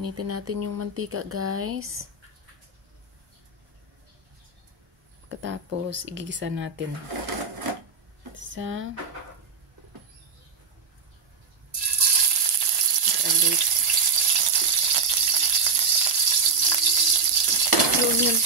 Initin natin yung mantika, guys. Pagkatapos, igigisa natin sa garlic. Yun.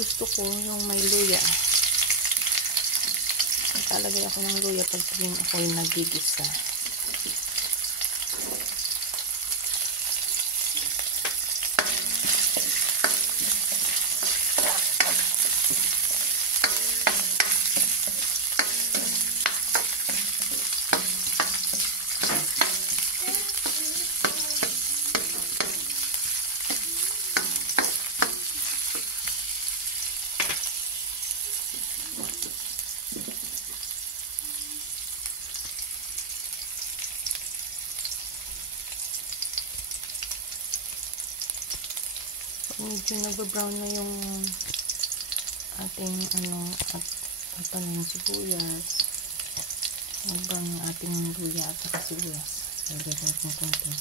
Gusto ko yung may luya. Talagay ako ng luya pag tuwing ako yung nagigisa. Medyo nag-brown na yung ating at na yung sibuyas. Nag-brown yung ating luya at sibuyas. Lagyan natin konti.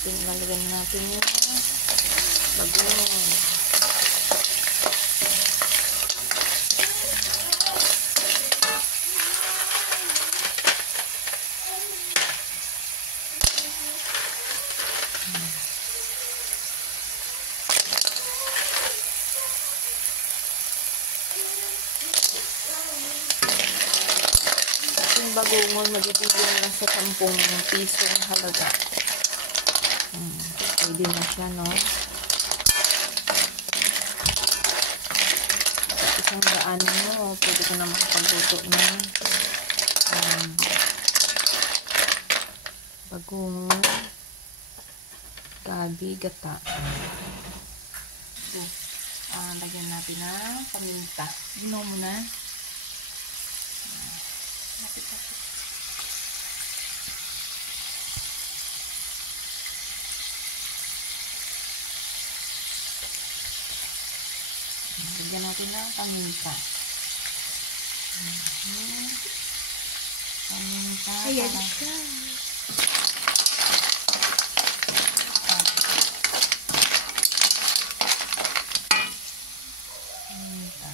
Lalagyan natin yung bagoong. Yung bagoong magibigyan lang sa 10 piso ang halaga. Pwede na siya, no? Isang daan mo, pwede ko na makapagluto ng bagong gabi gata. Lagyan natin ng paminta. Ginaw mo na. Lapit-lapit. Lagyan natin ng paminta. Paminta. Ayan siya. Paminta.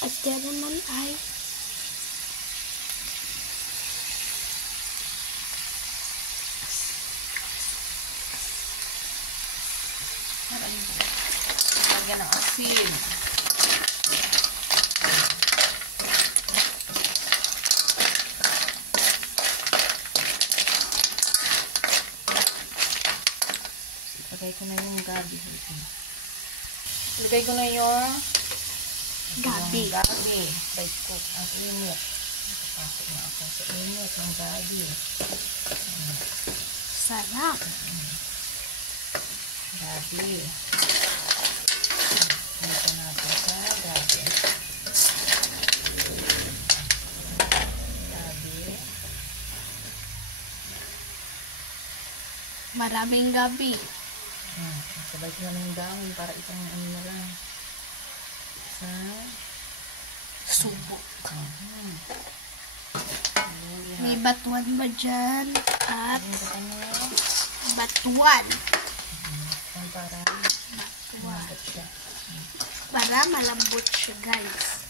At yan naman ay lagyan ng asin. Lagay ko na yung gabi. Lagay ko na yung gabi. Rice cook. Ang init. Pasok na ako sa init ng gabi. Sarap. Gabi. Ito natin sa gabi. Gabi. Maraming gabi. Sabay ko naman yung dahon para isang ano na lang. Subok. Ayan. May batuan ba dyan? At Ano? batuan. Para Batuan. malambot siya. Para malambot siya, guys.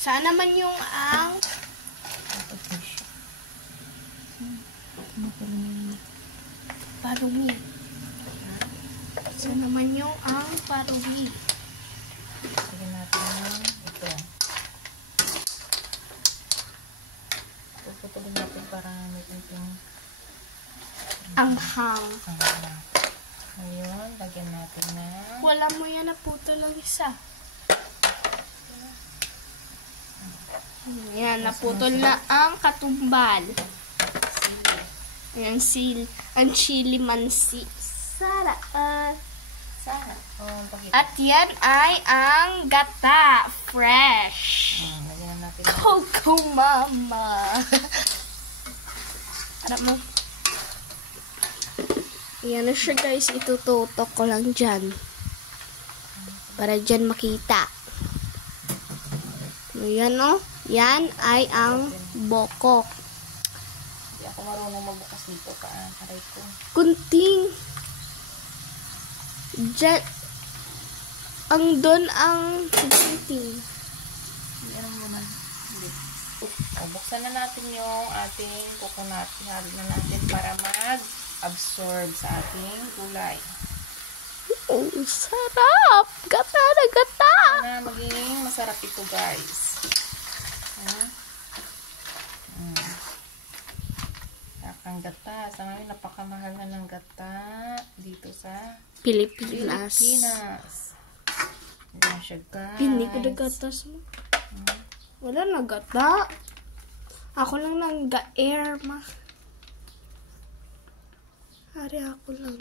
Saan naman yung ang parumi? Saan naman yung ang parumi? Lagyan natin ng ito. Puputulin natin para may kunting Anghang. Ngayon, lagyan natin na Wala mo yan, naputo lang isa. Ayan, naputol na ang katumbal. Ayan, ang chili mansi. Sarap. At yan ay ang gata. Fresh. lagyan natin na Coco Mama. Harap mo. Ayan na siya, guys. Itututok ko lang dyan. Para dyan makita. Ayan, oh. Yan ay ang bokok. Hindi ako marunong magbukas dito pa. Aray ko. Kunting. Dyan. Ang doon ang kunting. Yan muna. Hindi. Buksan na natin yung ating coconut. Ihalo na natin para mag-absorb sa ating gulay. Oh, sarap! Gata na gata! Na maging masarap ito, guys. Ang gata. Sa ngayon, napakamahal na ng gata dito sa Pilipinas. Ayan siya, guys. Hindi ko na gatas mo. Wala na gata. Ako lang nang-ga-air, ma. Hari ako lang.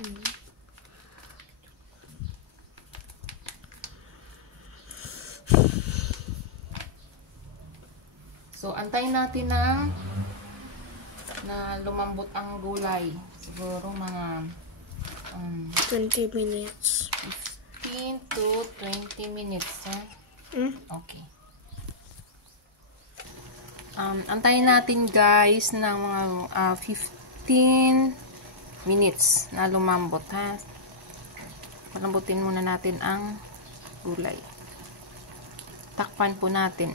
So, antayin natin na lumambot ang gulay. Siguro mga 20 minutes. 15 to 20 minutes. Okay. Antayin natin, guys, ng mga 15 minutes na lumambot, ha. Palambutin muna natin ang gulay. Takpan po natin.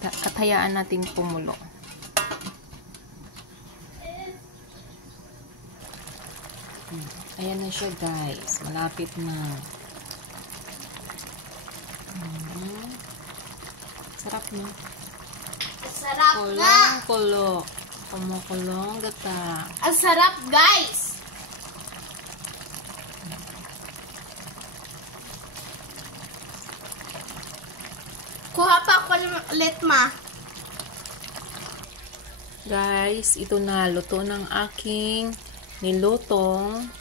At hayaan natin pumulo. Ayan na siya, guys. Malapit na. Sarap, no? Sarap nga! Kulo. Kumukulong gata. Ang sarap, guys! Kuha pa ako ulit, ma. Guys, ito na. Luto ng aking nilutong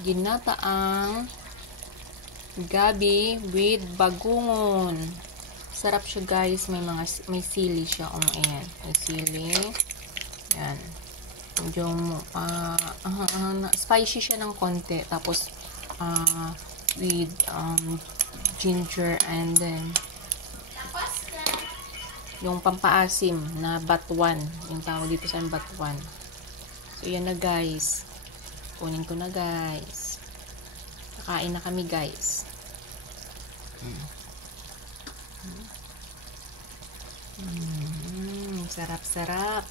ginataang gabi with bagungon. Sarap siya, guys. May sili siya. Ayan. May sili. Yan. Medyo spicy siya ng konti. Tapos with ginger and then yung pampaasim na batuan. Yung tawag dito sa batuan. So, yan na, guys. Kunin ko na, guys. Kakain na kami, guys. Sarap-sarap.